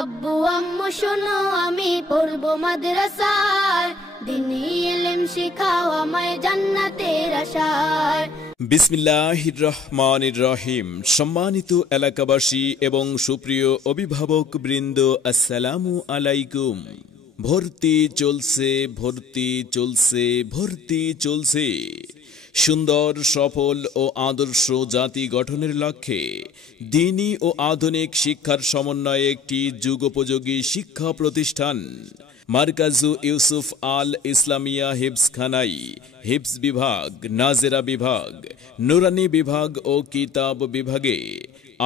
আব্বু আম্মু শোনো আমি পড়বো মাদ্রাসায়, দ্বীনি ইলম শিখাও আমায় জান্নাতের আশায়। বিসমিল্লাহির রহমানির রহিম। সম্মানিত এলাকাবাসী এবং সুপ্রিয় অভিভাবক বৃন্দ, আসসালামু আলাইকুম। ভর্তি চলছে, ভর্তি চলছে, ভর্তি চলছে। সুন্দর, সফল ও আদর্শ জাতি গঠনের লক্ষ্যে দ্বীনি ও আধুনিক শিক্ষার সমন্বয়ে একটি যুগোপযোগী শিক্ষা প্রতিষ্ঠান মারকাজু ইউসুফ আল ইসলামিয়া হিফজখানাই, হিফজ বিভাগ, নাজেরা বিভাগ, নুরানি বিভাগ ও কিতাব বিভাগে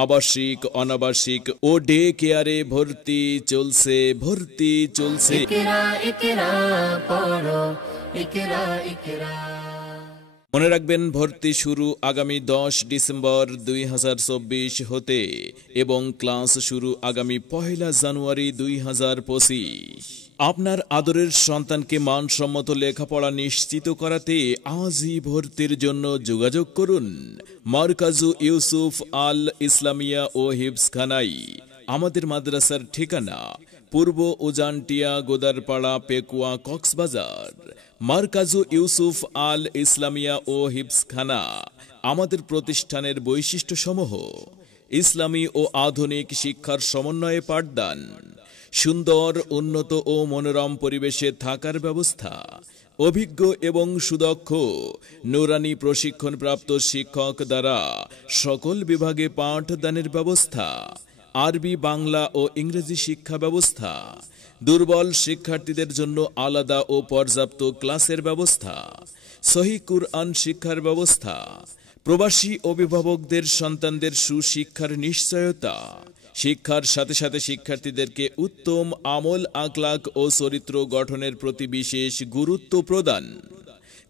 আবাসিক, অনাবাসিক ও ডে কেয়ারে ভর্তি চলছে, ভর্তি চলছে। ইকরা ইকরা পড়ো, ইকরা ইকরা। মনে রাখবেন, ভর্তি শুরু আগামী 10 ডিসেম্বর 2024 হতে এবং ক্লাস শুরু আগামী 1 জানুয়ারি 2025। আপনার আদরের সন্তানকে মানসম্মত লেখাপড়া নিশ্চিত করাতে আজই ভর্তির জন্য যোগাযোগ করুন মারকাজু ইউসুফ আল ইসলামিয়া ও হিফজখানাই। আমাদের মাদ্রাসার ঠিকানা পূর্ব উজানটিয়া, গোদারপাড়া, পেকুয়া, কক্সবাজার। মারকাজু ইউসুফ আল ইসলামিয়া ও হিফজখানা। আমাদের প্রতিষ্ঠানের বৈশিষ্ট্যসমূহ: ইসলামী ও আধুনিক শিক্ষার সমন্বয়ে পাঠদান, সুন্দর, উন্নত ও মনোরম পরিবেশে থাকার ব্যবস্থা, অভিজ্ঞ এবং সুদক্ষ নুরানি প্রশিক্ষণপ্রাপ্ত শিক্ষক দ্বারা সকল বিভাগে পাঠদানের ব্যবস্থা, আরবি, বাংলা ও ইংরেজি শিক্ষা ব্যবস্থা, দুর্বল শিক্ষার্থীদের জন্য আলাদা ও পর্যাপ্ত ক্লাসের ব্যবস্থা, সহিহ কুরআন শিক্ষার ব্যবস্থা, প্রবাসী অভিভাবকদের সন্তানদের সুশিক্ষার নিশ্চয়তা, শিক্ষার সাথে সাথে শিক্ষার্থীদেরকে উত্তম আমল, আখলাক ও চরিত্র গঠনের প্রতি বিশেষ গুরুত্ব প্রদান।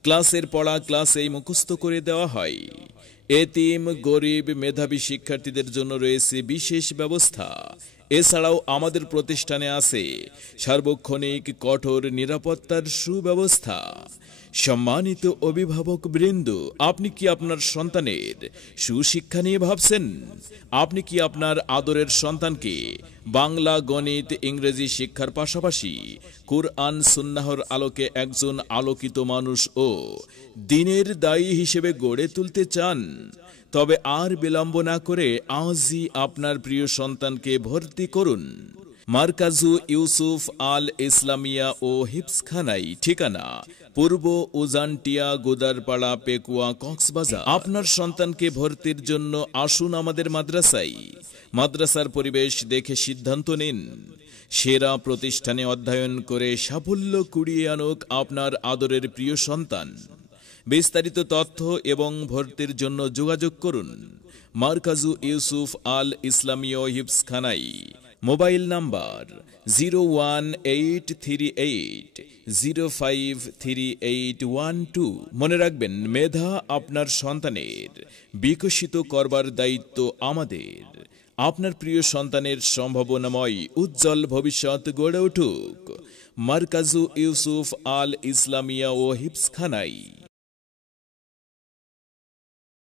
ক্লাসের পড়া ক্লাসেই মুখস্থ করে দেওয়া হয়। এতিম, গরিব, মেধাবী শিক্ষার্থীদের জন্য রয়েছে বিশেষ ব্যবস্থা। এছাড়াও আমাদের প্রতিষ্ঠানে আছে সার্বক্ষণিক কঠোর নিরাপত্তার সুব্যবস্থা। সম্মানিত অভিভাবক বৃন্দ, আপনি কি আপনার সন্তানের সুশিক্ষা নিয়ে ভাবছেন? আপনি কি আপনার আদরের সন্তানকে বাংলা, গণিত, ইংরেজি শিক্ষার পাশাপাশি কুরআন সুন্নাহর আলোকে একজন আলোকিত মানুষ ও দ্বীনের দায়ী হিসেবে গড়ে তুলতে চান? তবে আর বিলম্ব না করে আজই আপনার প্রিয় সন্তানকে ভর্তি করুন মারকাজু ইউসুফ আল ইসলামিয়া ও হিফজখানাই। ঠিকানা পূর্ব উজানটিয়া, গোদারপাড়া, পেকুয়া, কক্সবাজার। আপনার সন্তানকে ভর্তির জন্য আসুন আমাদের মাদ্রাসায়। মাদ্রাসার পরিবেশ দেখে সিদ্ধান্ত নিন। সেরা প্রতিষ্ঠানে অধ্যয়ন করে সাফল্য কুড়িয়ে আনুক আপনার আদরের প্রিয় সন্তান। বিস্তারিত তথ্য এবং ভর্তির জন্য যোগাযোগ করুন মারকাজু ইউসুফ আল ইসলামিয়া হিফজখানাই। Mobile number 01838053812। মনে রাখবেন, মেধা আপনার সন্তানের বিকশিত করবার দায়িত্ব আমাদের। আপনার প্রিয় সন্তানের সম্ভাবনাময় উজ্জ্বল ভবিষ্যৎ গড়ে উঠুক মারকাজু ইউসুফ আল ইসলামিয়া ও হিফজখানাই।